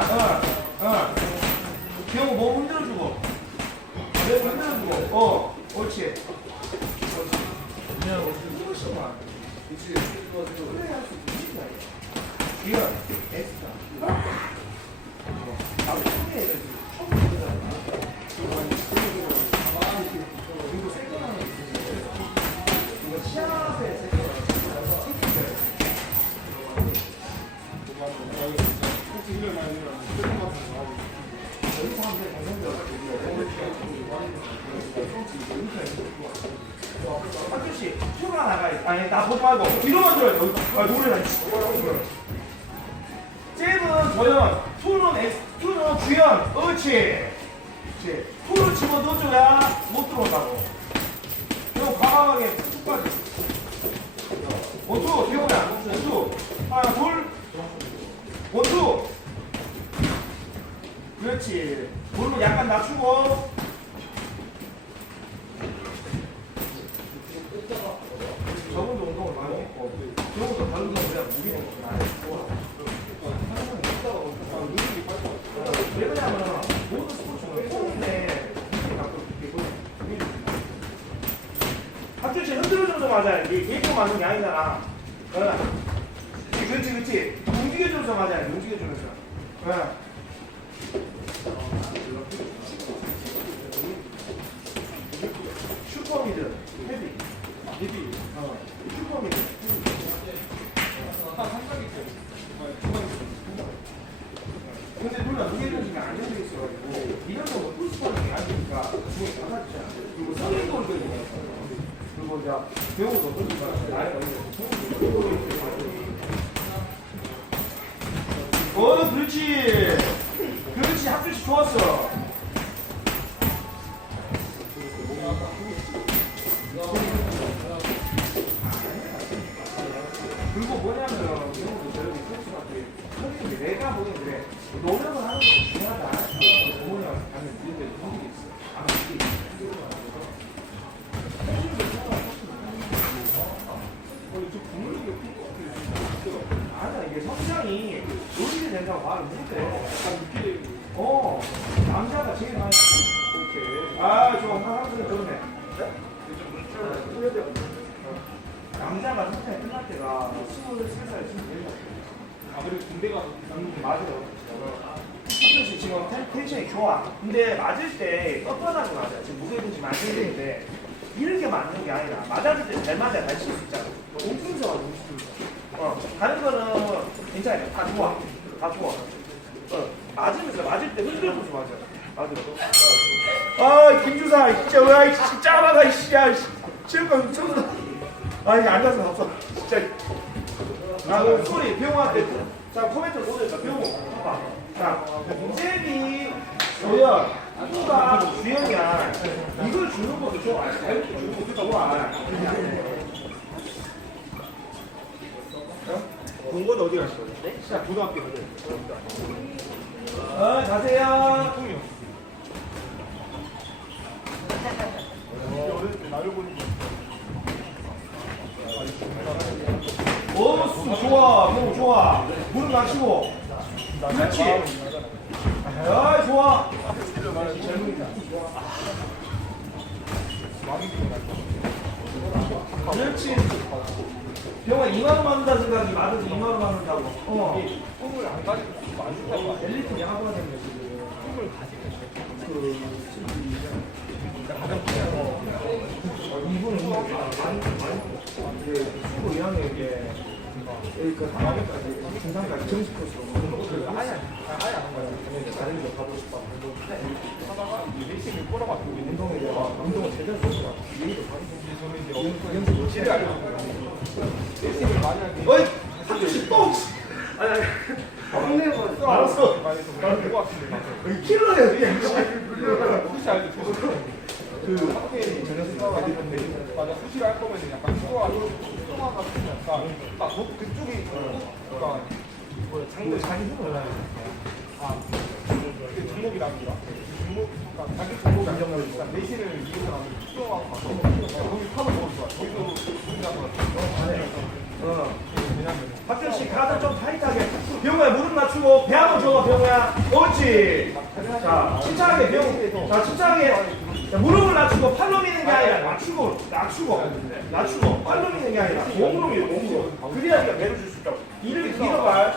어, 어. 경우 몸 흔들어 주고. 내 흔들어 주고. 어, 옳지. 그렇지만. 그치. 그래야 할수 있는 거야. 이건 엑스트라. 나도 처음에 애들 아니 나 보지 말고. 뒤로만 들어야 돼. 아, 노래라 잽은 저연. 투는 엑스 투는 주연. 옳지. 그렇지. 투를 집어 넣어줘야 못 들어온다고. 그리고 과감하게 툭까지. 원투 기호야 원투. 하나 둘. 원투. 그렇지. 무릎을 약간 낮추고 저분도 운동을 많이 했고 저분도 다른 운동을 그냥 무리는 거 많이 했고 왜냐면 모든 스포츠는 폼인데 이렇게 갖고 이렇게 학교치 흔들어줘서 맞아야지 개코 맞는 게 아니잖아. 어. 그렇지 그렇지 움직여줘서 맞아야지 움직여주면서. 어. 슈퍼미드 헤비. 헤비. 어. 슈퍼미드. 근데 몰라 무게 중심이 안 되는 게 있어가지고 이런 거는 풀스파는 게 아니니까 그게 달라지잖아? 그리고 성인 걸도 그리고 이제 배우도 어 그렇지. 그렇지. 합주시 좋았어. 그리고 뭐냐면 배우도 저렇게 풀스파한테 선생님이 내가 보기엔 그래. 노력을 하는 것도 중요하다 부모님한테 가면 니들 그런 게 있어 아마 이게 아니야 이게 성장이 노력이 된다고 말을 못해 어 남자가 제일 많이 오케이 아 좋아 사람들은 그러네 남자가 성장이 끝날 때가 23살, 24살 아 그리고 군대 가서 음, 맞아요. 학교시 지금 텐, 텐션이 좋아. 근데 맞을 때 뻣뻣하게 맞아요. 지금 무게중심 안 되는데 이렇게 맞는 게 아니라 맞았을 때 잘 맞아야 다칠 수 있잖아. 옹풍서. 어, 다른 거는 괜찮아요. 다 좋아. 다 좋아. 어, 맞으면서 맞을 때 흔들면서 맞아. 맞아. 아, 김주사, 진짜, 와, 이 진짜 짜라다, 이씨, 야, 씨. 실컷, 쳤어. 아, 이제 앉아서 없어. 진짜. 아, 그럼 소리 병호한테 자 코멘트 보내자 병호 봐봐 자 문재비 도연 누가 주연이야 이걸 주는 것도 좋아 자유롭게 주는 것도 좋아 공건 어디 갔어? 네? 시작 고등학교 어디? 어 나를 보는 거. 오 수, 좋아 병호 좋아 무릎 낮추고 그렇지 아 좋아 그렇지 병호 2만 원 받는다 생각이 맞아서 2만 원 받는다고 어 꿈을 안 가지고 안 죽다고 엘리트 야구가 되는 거지 꿈을 가지고 그 이분은 많이 많이 이제 수고 2학년에 그 3학년까지 중상까지 정식 코스로 그 아예 아예 안 가요. 그냥 다른 데 가고 싶어. 하다가 꼬라가지고 있는 운동에 대해 운동을 제대로 바르고 저는 이제 연습 못지 어이 똥. 아니 아니. 거 알았어. 많이 해서 많이 될것 같은데 맞아. 여기 킬러야. 혹시 알죠? 그 학교에 전혀 생각을 안 했는데 맞아 수시를 할 거면 약간 수고하고 수고가 같은 약간 딱 그- 그쪽이 장르 자기 힘을 올라야 아, 그게 종목이랍니다. 종목 정도 그러니까 자기 정도 감정을 일단 내신을 나면 수영하고 가서 거기 타도 먹을 거야. 거기도 우리가 뭐 어. 왜냐면 박준 씨 가서 좀 타이트하게. 병우야 무릎 낮추고 배 한번 줘봐 병우야. 옳지. 자 침착하게 병우. 자 침착하게. 자, 무릎을 낮추고 팔로 미는 게 아니라 낮추고 낮추고. 낮추고 팔로 미는 게 아니라 몸으로 밀어 몸으로. 그래야 네가 배를 줄수 있다고 이를 밀어봐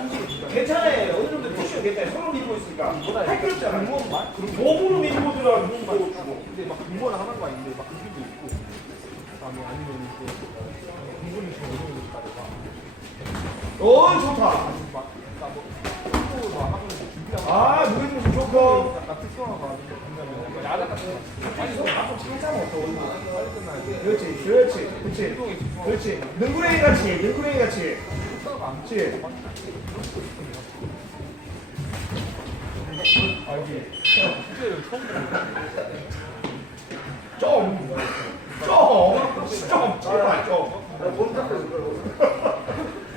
괜찮아요. 어느 정도 푸시는 괜찮아요. 손으로 밀고 있으니까. 할 게 없잖아 몸으로 밀고 들어가 누구 주고. 근데 막 공부를 하는 거 아닌데 막 그게 있고. 그다음에 아니면 또 공부를 지금 어느 정도까지가. 어 좋다. 막 그러니까 뭐 공부를 막 하면 준비하고 아 무게중심 좋고. 약간 특성화가 야자 같은 거 아니 너 앞으로 참잖아 또 빨리 끝나야 돼. 그렇지 그렇지 그렇지. 그렇지. 능구랭이 같이 능구랭이 같이 아 주제를 처음 좀, 좀, 좀, 제발 좀.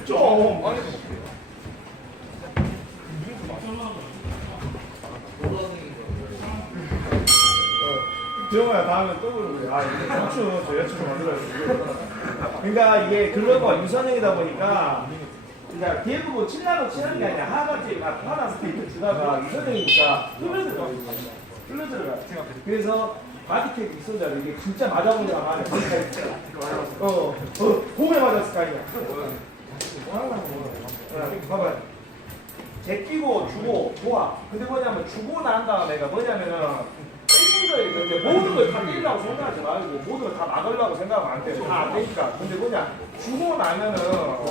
좀. 아니 정우야 다음에 또 그러고 아 이게 여친 저 여친을 만들어야지 그러니까 이게 글로벌 유선형이다 보니까 그러니까 대부분 친나로 친한 게 아니라 하나같이 하나 스테이트 주다가 유선형이니까 흘러 들어가 흘러 들어가 그래서 바디캡 있었잖아 이게 진짜 맞아보니까 말해 어, 어, 공에 맞았을 거 아니야. 어, 봐봐 제끼고 주고 좋아. 근데 뭐냐면 주고 난 다음에가 뭐냐면은 거에 이제 모든 걸 다 때리려고 생각하지 말고 모든 걸 다 막으려고 생각하면 안 돼. 다안 되니까. 근데 뭐냐 주고 나면은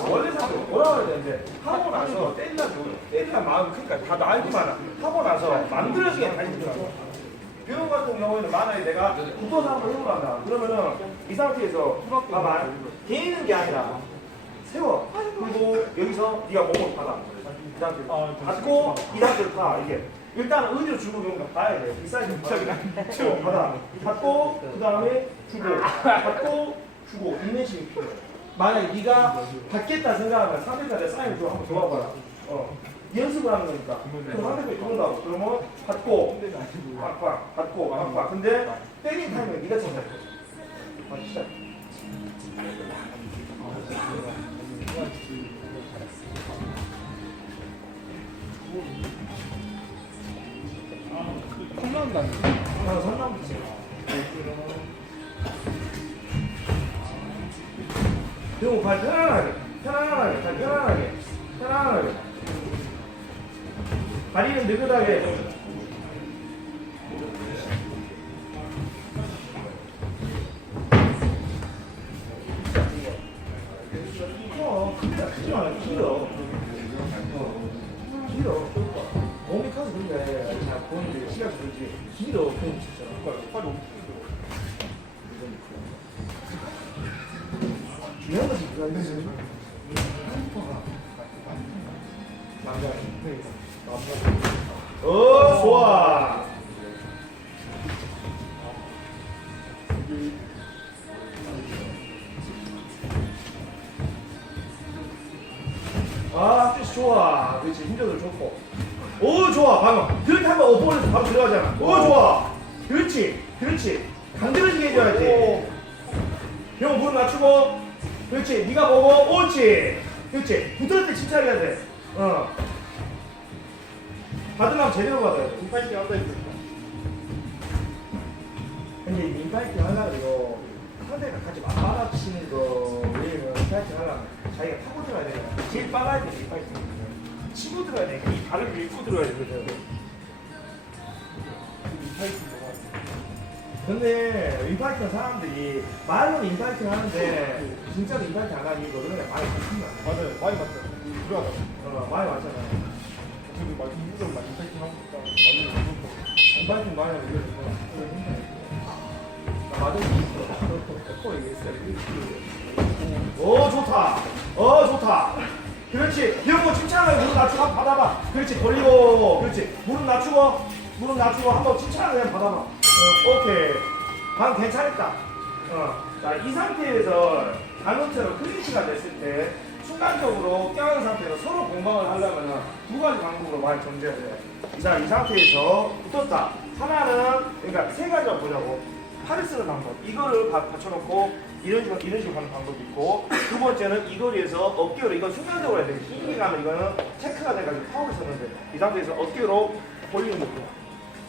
원래 상태로 돌아와야 되는데 하고 나서 때리려고 때리는 마음 그러니까 다 나알지만 하고 나서 만들어지게 다시 들어. 병원 같은 경우에는 만약에 내가 붙어서 한번 해보란다. 그러면은 이 상태에서 봐봐 개는 게 아니라 세워. 그리고 여기서 네가 몸을 받아. 이 상태로. 받고 이 상태로 파. 이게. 일단 의지로 주고 병원 가야 돼. 이 사이즈 무작위나. 어, 받아. 받고 그 다음에 주고. 받고 주고. 인내심이 필요해. 만약에 네가 받겠다 생각하면 상대편에 사인을 줘 한번 줘봐봐라. 어. 연습을 하는 거니까. 그럼 상대편이 들어온다고. 그러면 받고 빡빡 받고 빡빡. 근데 때린 타이밍 네가 정해. 아 진짜. 컵라 운다는 아, 선남지. 그리고 발 편안하게, 편안하게, 발 편안하게, 편안하게. 다리는 느긋하게. 어, 좋아. 아, 뜻 좋아. 그렇지, 힘줘도 좋고. 오, 좋아. 방금. 그렇게 하면 오버에서 바로 들어가잖아. 오, 좋아. 그렇지, 그렇지. 간드러지게 해줘야지. 형 무릎 맞추고 그렇지. 네가 보고 옳지. 그렇지. 붙을 때 침착해야 돼 어. 받으려면 제대로 받아야 돼 인파이팅 한다 했을 근데 인파이팅 하려면 이거 상대가 같이 맞받아치는 거 왜냐면 인파이팅 하려면 자기가 타고 들어야 돼 제일 빨라야 돼 인파이팅. 치고 들어야 돼 이 발을 밀고 들어야 돼 인파이팅 근데 인파이팅 사람들이 말로는 인파이팅 하는데 진짜로 인파이팅 안 하는 이유가 그냥 많이 바뀐 거야 맞아요. 많이 봤어요. 들어가다 어, 많이 왔잖아 저도 막 이분들 막 인파이팅 하고 있다. 많이 봤어 인파이팅 많이 하고 이러니까 나 맞은 게 있어. 코 얘기했어 오 좋다. 어 좋다. 그렇지. 비영고 칭찬하게 무릎 낮추고 한번 받아봐. 그렇지. 돌리고. 그렇지. 무릎 낮추고 무릎 낮추고 한번 칭찬하게 그냥 받아봐 어, 오케이 방 괜찮았다 어. 자, 이 상태에서 방금처럼 클린치가 됐을 때 순간적으로 깨어있는 상태에서 서로 공방을 하려면 두 가지 방법으로 많이 존재해야 돼. 자, 이 상태에서 붙었다. 하나는, 그러니까 세 가지만 보자고. 팔을 쓰는 방법. 이거를 바- 받쳐놓고 이런 식으로, 이런 식으로 하는 방법이 있고 두 번째는 이 거리에서 어깨로, 이건 순간적으로 해야 돼. 힘이 가면 이거는 체크가 돼가지고 파워를 썼는데 이 상태에서 어깨로 벌리는 거고.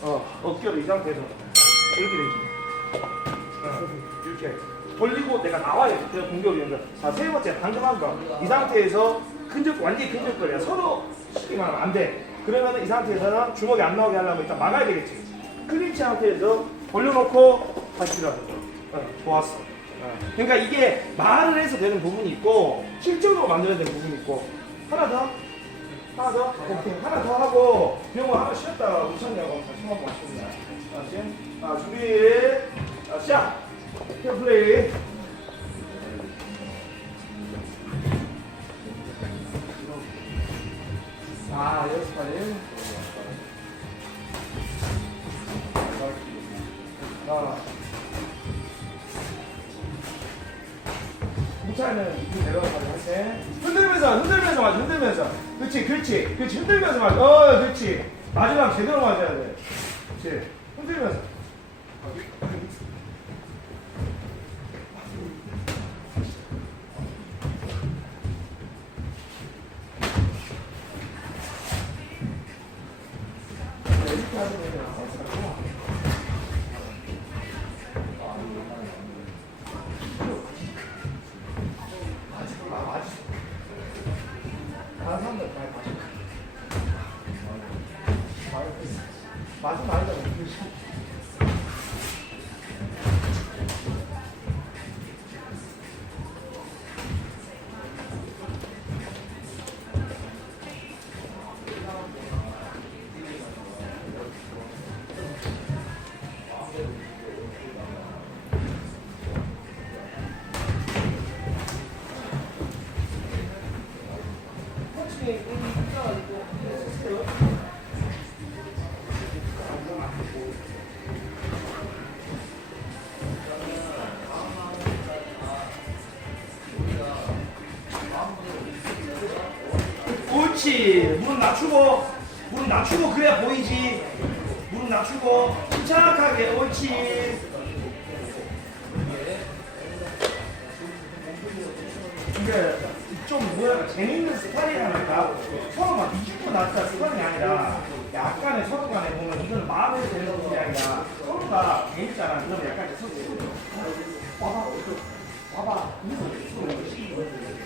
어, 어깨로 이 상태에서 이렇게. 어, 이렇게 돌리고 내가 돼. 그래서 공격을 거야. 자, 세 번째 방금 한 거. 이 상태에서 근접 완전히 근접거리야. 서로 쉽게 말하면 안 돼. 그러면 이 상태에서는 주먹이 안 나오게 하려면 일단 막아야 되겠지. 클린치 상태에서 벌려놓고 다시 들어가는 거. 어, 좋았어. 어. 그러니까 이게 말을 해서 되는 부분이 있고 실전으로 만들어야 되는 부분이 있고 하나 더. 하나 더? 오케이. 하나 더 하고, 병원 하나 쉬었다가 우천이하고 다시 한번 맞춥니다. 알았지? 아, 준비. 아, 시작! 힐 플레이. 아, 여기까지. 아. 우차는 이렇게 내려가서 할 때 흔들면서 흔들면서 맞아 흔들면서 그렇지 그렇지. 그렇지 흔들면서 맞아. 어 그렇지. 마지막 제대로 맞아야 돼. 그렇지. 흔들면서 무릎 낮추고, 무릎 낮추고 그래야 보이지. 무릎 낮추고, 침착하게, 옳지. 이게 좀 뭐야 재밌는 스타일이라니까 서로 막 낮다 그런 게 아니라 약간의 서로 간에 보면 이건 마음에서 되는 부분이 아니라 서로가 재밌잖아 그러면 약간 서로 와봐 어, 즐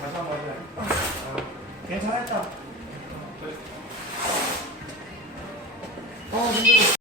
다시 한번 해. 어, 괜찮았다. 어, 근데